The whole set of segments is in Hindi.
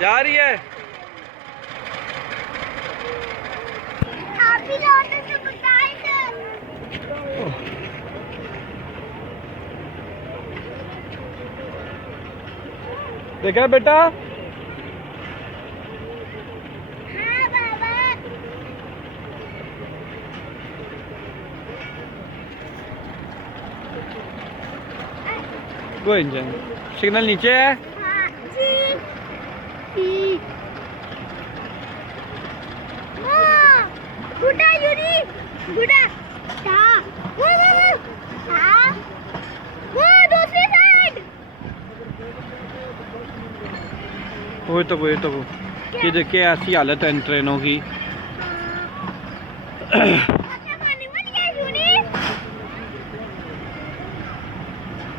जा रही है। देखा बेटा? हाँ बाबा। वो इंजन सिग्नल नीचे है। हाँ जी। गुड़ा यूरी गुड़ा वो दूसरी साइड। वो तो ये देखिए ऐसी हालत है इन ट्रेनों की।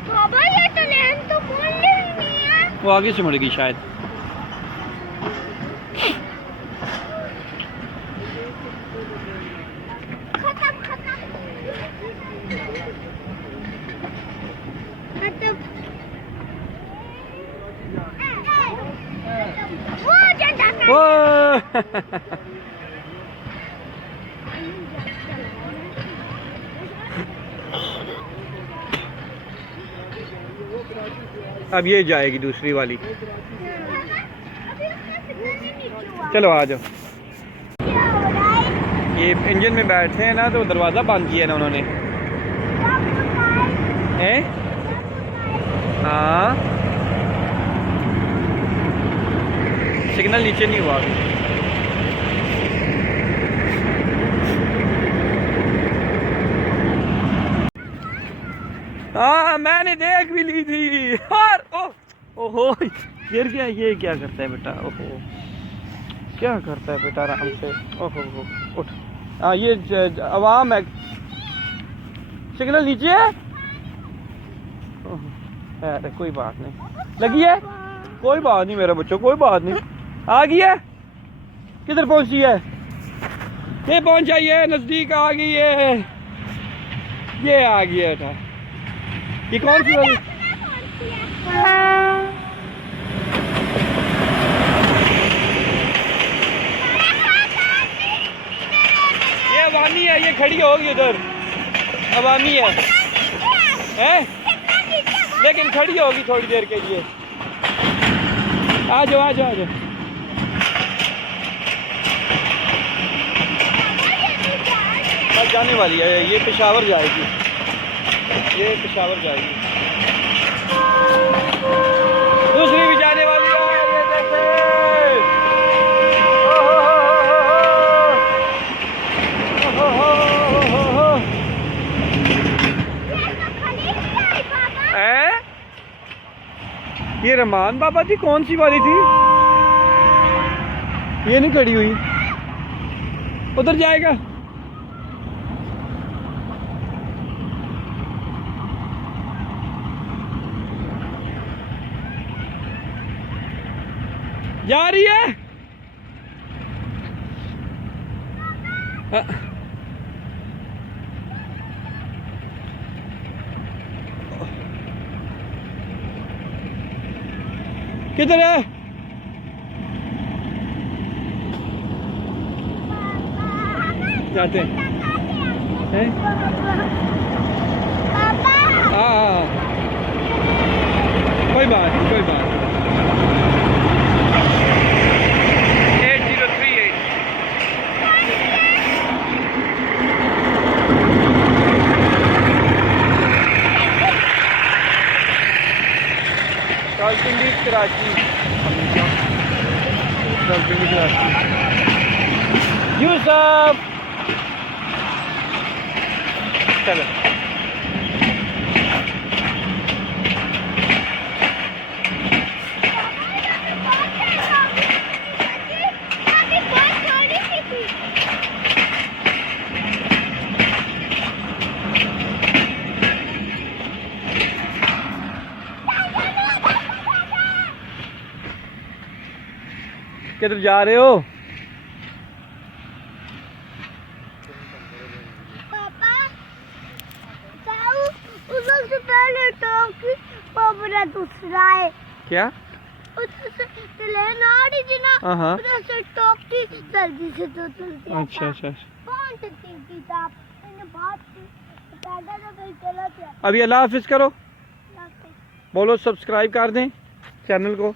बाबा ये तो लेन तो बोल नहीं है। वो आगे से मुड़ेगी शायद। अब ये जाएगी दूसरी वाली। चलो आ जाओ। ये इंजन में बैठे हैं ना तो दरवाज़ा बंद किया ना उन्होंने। हैं? हाँ सिग्नल नीचे नहीं हुआ अभी। हाँ मैंने देख भी ली थी। और ओहो गिर गया। ये क्या करता है बेटा? ओहो क्या करता है बेटा? आराम से। ओहो उठ। हाँ ये आवाम है। सिग्नल नीचे है। अरे कोई बात नहीं। लगी है? कोई बात नहीं मेरे बच्चों, कोई बात नहीं। आ गई है? किधर पहुंची है? ये पहुंच जाइए, नजदीक आ गई है। ये आ गई है। ये कौन सी वाली? ये अवामी है, ये खड़ी होगी उधर। अवामी है, हैं? लेकिन खड़ी होगी थोड़ी देर के लिए। आ जाओ आ जाओ आ जाओ। बस जाने वाली है। ये पेशावर जाएगी। ये पेशावर जाएगी। दूसरी भी जाने वाली है। ये देखते। ये रहमान बाबा थी? कौन सी वाली थी? ये नहीं खड़ी हुई। उधर जाएगा। जा रही है। किधर है? जाते हैं। हाँ कोई बात नहीं, कोई बात नहीं। 8038 रावलपिंडी कराची। रावलपिंडी कराची। यूसफ चलो। किधर जा रहे हो? उससे पहले टॉप की पापा ने दूसरा है क्या उससे ट्रेन आ रही थी ना हाँ उससे टॉप की जल्दी से तो चलती अच्छा अच्छा कौन सी थी टॉप मैंने बात की पैदल तो फिर चला था अभी अल्लाह हाफिज करो बोलो सब्सक्राइब कर दें चैनल को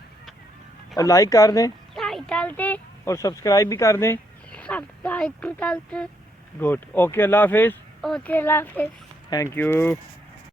और लाइक कर दें टाइटल दे और सब्सक्राइब भी कर दें सब्सक्राइब भी करते गुड ओके अल्लाह हाफिज ओके लाफिज थैंक यू